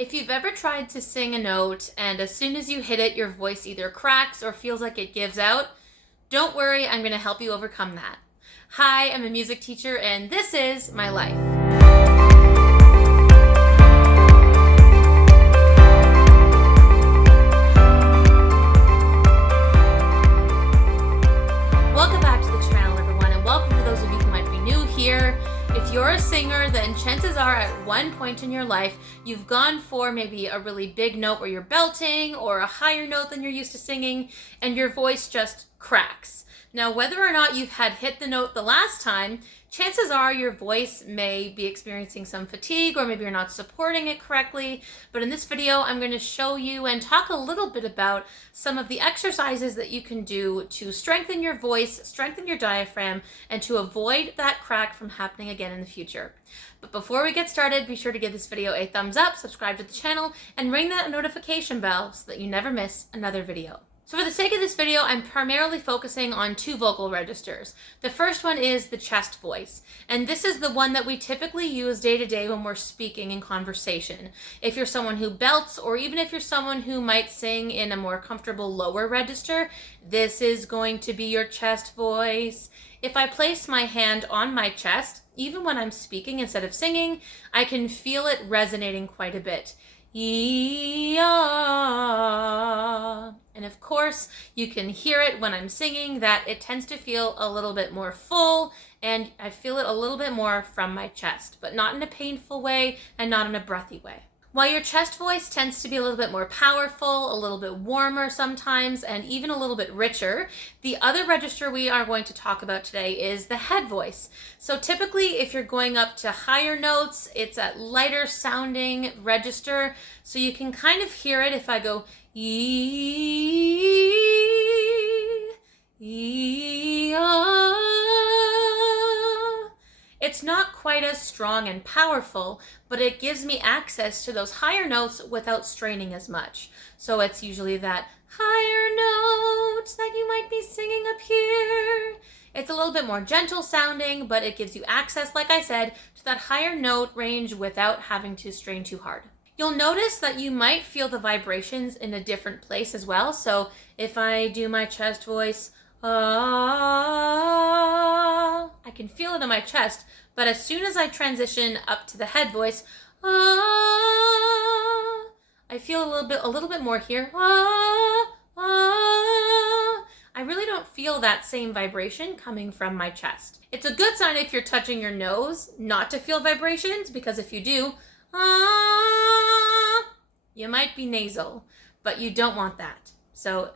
If you've ever tried to sing a note and as soon as you hit it, your voice either cracks or feels like it gives out, don't worry, I'm going to help you overcome that. Hi, I'm a music teacher and this is my life. Welcome back to the channel, everyone, and welcome to those of you who might be new here. If you're a singer, then chances are at one point in your life, you've gone for maybe a really big note where you're belting or a higher note than you're used to singing, and your voice just cracks. Now, whether or not you've had hit the note the last time, chances are your voice may be experiencing some fatigue or maybe you're not supporting it correctly. But in this video, I'm going to show you and talk a little bit about some of the exercises that you can do to strengthen your voice, strengthen your diaphragm, and to avoid that crack from happening again in the future. But before we get started, be sure to give this video a thumbs up, subscribe to the channel, and ring that notification bell so that you never miss another video. So for the sake of this video, I'm primarily focusing on two vocal registers. The first one is the chest voice, and this is the one that we typically use day to day when we're speaking in conversation. If you're someone who belts, or even if you're someone who might sing in a more comfortable lower register, this is going to be your chest voice. If I place my hand on my chest, even when I'm speaking instead of singing, I can feel it resonating quite a bit. And of course, you can hear it when I'm singing that it tends to feel a little bit more full, and I feel it a little bit more from my chest, but not in a painful way and not in a breathy way. While your chest voice tends to be a little bit more powerful, a little bit warmer sometimes, and even a little bit richer, the other register we are going to talk about today is the head voice. So typically, if you're going up to higher notes, it's a lighter sounding register, so you can kind of hear it if I go It's not quite as strong and powerful, but it gives me access to those higher notes without straining as much. So it's usually that higher note that you might be singing up here. It's a little bit more gentle sounding, but it gives you access, like I said, to that higher note range without having to strain too hard. You'll notice that you might feel the vibrations in a different place as well. So if I do my chest voice, I can feel it in my chest, but as soon as I transition up to the head voice, I feel a little bit more here. I really don't feel that same vibration coming from my chest. It's a good sign if you're touching your nose not to feel vibrations, because if you do, you might be nasal, but you don't want that. So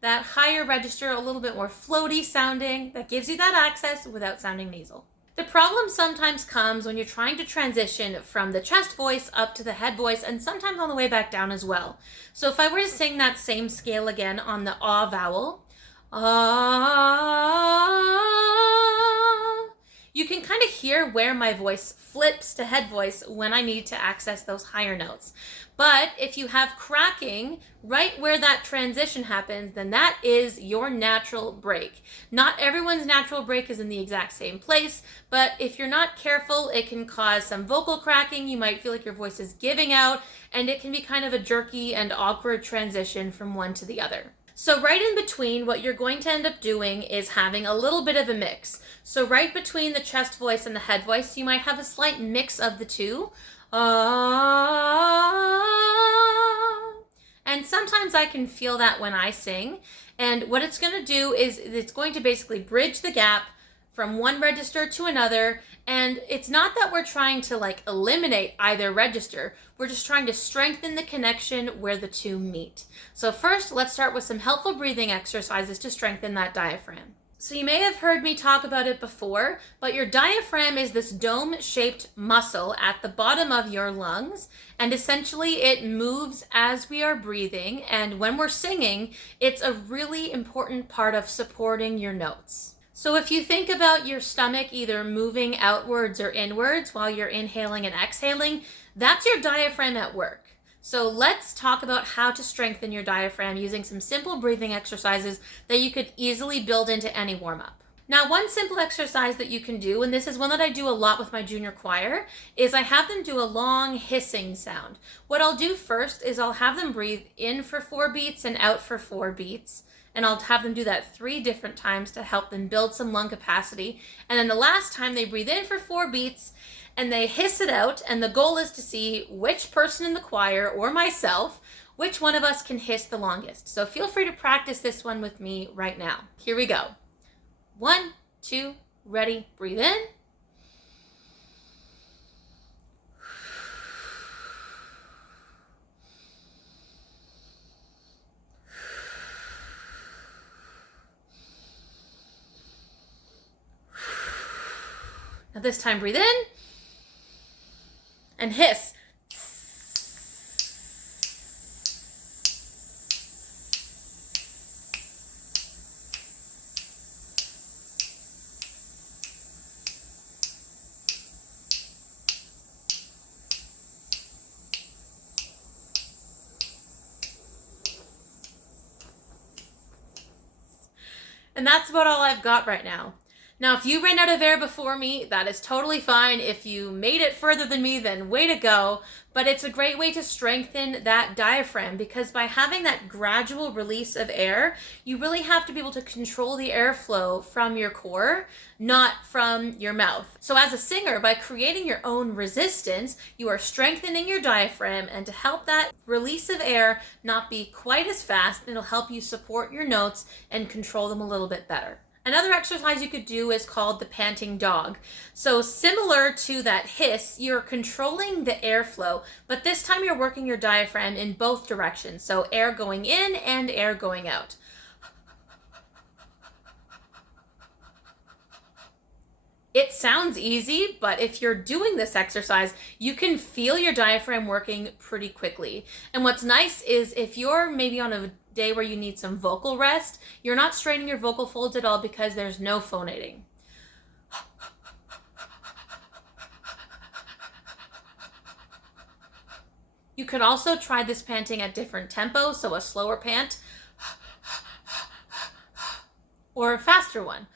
that higher register, a little bit more floaty sounding, that gives you that access without sounding nasal. The problem sometimes comes when you're trying to transition from the chest voice up to the head voice, and sometimes on the way back down as well. So if I were to sing that same scale again on the ah vowel, you can kind of hear where my voice flips to head voice when I need to access those higher notes. But if you have cracking right where that transition happens, then that is your natural break. Not everyone's natural break is in the exact same place, but if you're not careful, it can cause some vocal cracking. You might feel like your voice is giving out, and it can be kind of a jerky and awkward transition from one to the other. So right in between, what you're going to end up doing is having a little bit of a mix. So right between the chest voice and the head voice, you might have a slight mix of the two. And sometimes I can feel that when I sing. And what it's going to do is it's going to basically bridge the gap from one register to another. And it's not that we're trying to eliminate either register. We're just trying to strengthen the connection where the two meet. So first, let's start with some helpful breathing exercises to strengthen that diaphragm. So you may have heard me talk about it before, but your diaphragm is this dome-shaped muscle at the bottom of your lungs, and essentially it moves as we are breathing, and when we're singing, it's a really important part of supporting your notes. So if you think about your stomach either moving outwards or inwards while you're inhaling and exhaling, that's your diaphragm at work. So let's talk about how to strengthen your diaphragm using some simple breathing exercises that you could easily build into any warm-up. Now, one simple exercise that you can do, and this is one that I do a lot with my junior choir, is I have them do a long hissing sound. What I'll do first is I'll have them breathe in for 4 beats and out for 4 beats. And I'll have them do that 3 different times to help them build some lung capacity. And then the last time they breathe in for 4 beats and they hiss it out. And the goal is to see which person in the choir or myself, which one of us can hiss the longest. So feel free to practice this one with me right now. Here we go. 1, 2, ready, breathe in. Now this time breathe in and hiss. And that's about all I've got right now. Now, if you ran out of air before me, that is totally fine. If you made it further than me, then way to go. But it's a great way to strengthen that diaphragm, because by having that gradual release of air, you really have to be able to control the airflow from your core, not from your mouth. So as a singer, by creating your own resistance, you are strengthening your diaphragm, and to help that release of air not be quite as fast, it'll help you support your notes and control them a little bit better. Another exercise you could do is called the panting dog. So similar to that hiss, you're controlling the airflow, but this time you're working your diaphragm in both directions. So air going in and air going out. It sounds easy, but if you're doing this exercise, you can feel your diaphragm working pretty quickly. And what's nice is if you're maybe on a day where you need some vocal rest, you're not straining your vocal folds at all because there's no phonating. You can also try this panting at different tempos, so a slower pant or a faster one.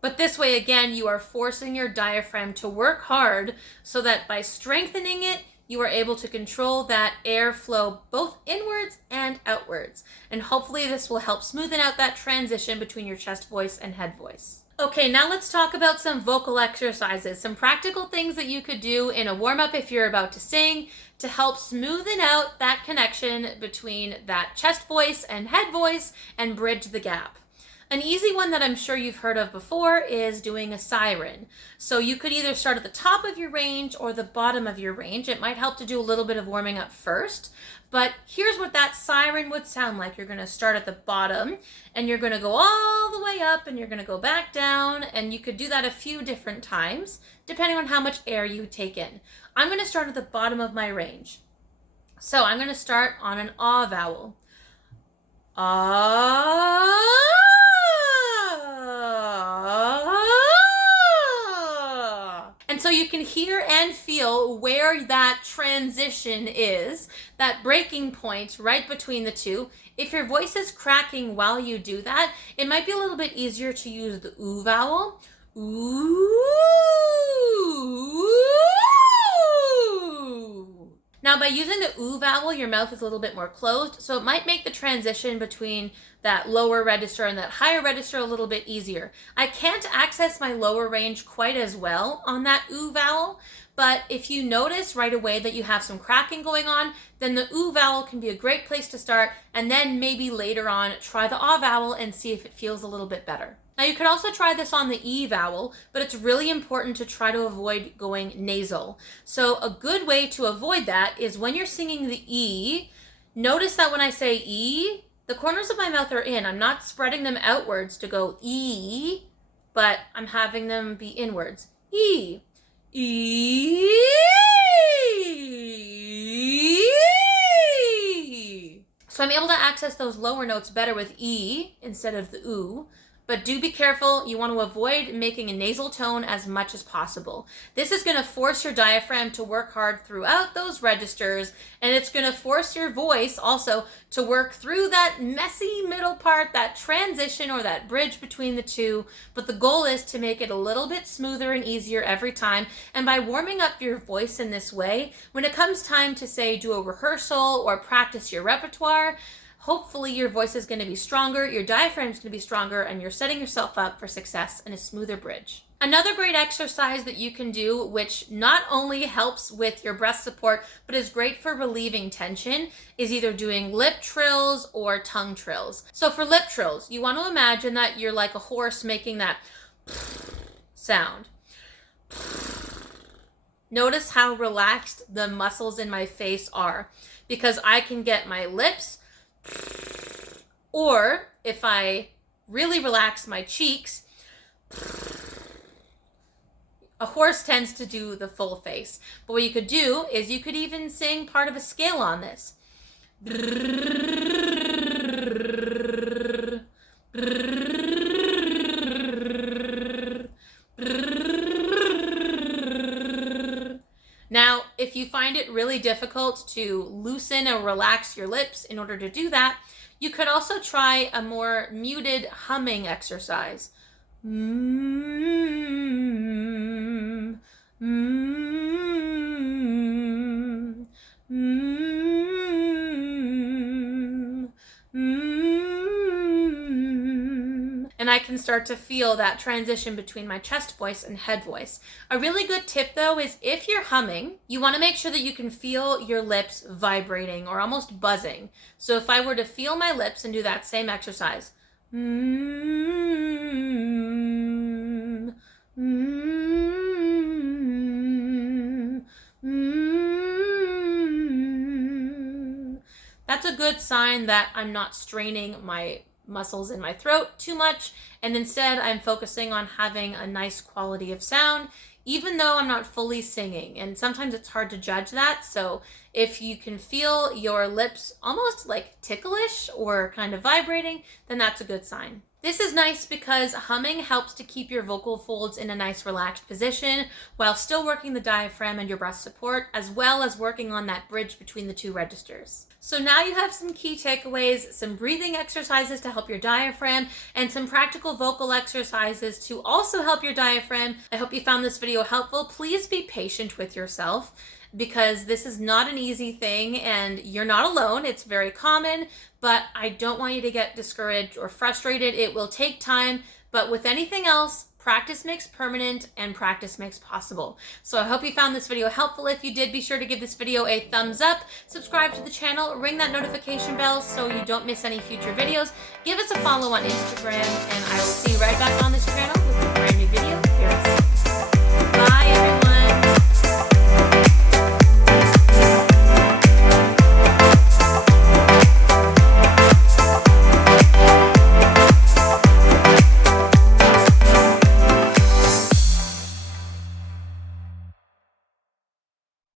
But this way, again, you are forcing your diaphragm to work hard so that by strengthening it, you are able to control that airflow both inwards and outwards. And hopefully this will help smoothen out that transition between your chest voice and head voice. Okay, now let's talk about some vocal exercises, some practical things that you could do in a warm-up if you're about to sing to help smoothen out that connection between that chest voice and head voice and bridge the gap. An easy one that I'm sure you've heard of before is doing a siren. So you could either start at the top of your range or the bottom of your range. It might help to do a little bit of warming up first. But here's what that siren would sound like. You're going to start at the bottom and you're going to go all the way up and you're going to go back down. And you could do that a few different times depending on how much air you take in. I'm going to start at the bottom of my range. So I'm going to start on an ah vowel. Ah. And so you can hear and feel where that transition is, that breaking point right between the two. If your voice is cracking while you do that, it might be a little bit easier to use the oo vowel. Ooh. Now, by using the oo vowel, your mouth is a little bit more closed, so it might make the transition between that lower register and that higher register a little bit easier. I can't access my lower range quite as well on that oo vowel, but if you notice right away that you have some cracking going on, then the oo vowel can be a great place to start, and then maybe later on try the ah vowel and see if it feels a little bit better. Now you could also try this on the E vowel, but it's really important to try to avoid going nasal. So a good way to avoid that is when you're singing the E, notice that when I say E, the corners of my mouth are in. I'm not spreading them outwards to go E, but I'm having them be inwards. E. E. So I'm able to access those lower notes better with E instead of the oo. But do be careful. You want to avoid making a nasal tone as much as possible. This is going to force your diaphragm to work hard throughout those registers, and it's going to force your voice also to work through that messy middle part, that transition or that bridge between the two. But the goal is to make it a little bit smoother and easier every time. And by warming up your voice in this way, when it comes time to, say, do a rehearsal or practice your repertoire, hopefully your voice is going to be stronger, your diaphragm is going to be stronger, and you're setting yourself up for success and a smoother bridge. Another great exercise that you can do, which not only helps with your breath support, but is great for relieving tension, is either doing lip trills or tongue trills. So for lip trills, you want to imagine that you're like a horse making that sound. Notice how relaxed the muscles in my face are, because I can get my lips, or if I really relax my cheeks, a horse tends to do the full face. But what you could do is you could even sing part of a scale on this. Now, if you find it really difficult to loosen or relax your lips in order to do that, you could also try a more muted humming exercise. And I can start to feel that transition between my chest voice and head voice. A really good tip though is if you're humming, you want to make sure that you can feel your lips vibrating or almost buzzing. So if I were to feel my lips and do that same exercise, that's a good sign that I'm not straining my muscles in my throat too much, and instead I'm focusing on having a nice quality of sound, even though I'm not fully singing. And sometimes it's hard to judge that. So if you can feel your lips almost like ticklish or kind of vibrating, then that's a good sign. This is nice because humming helps to keep your vocal folds in a nice relaxed position while still working the diaphragm and your breath support, as well as working on that bridge between the two registers. So now you have some key takeaways, some breathing exercises to help your diaphragm, and some practical vocal exercises to also help your diaphragm. I hope you found this video helpful. Please be patient with yourself, because this is not an easy thing and you're not alone. It's very common, but I don't want you to get discouraged or frustrated. It will take time, but with anything else, practice makes permanent and practice makes possible. So I hope you found this video helpful. If you did, be sure to give this video a thumbs up, subscribe to the channel, ring that notification bell so you don't miss any future videos. Give us a follow on Instagram, and I will see you right back on this channel with a brand new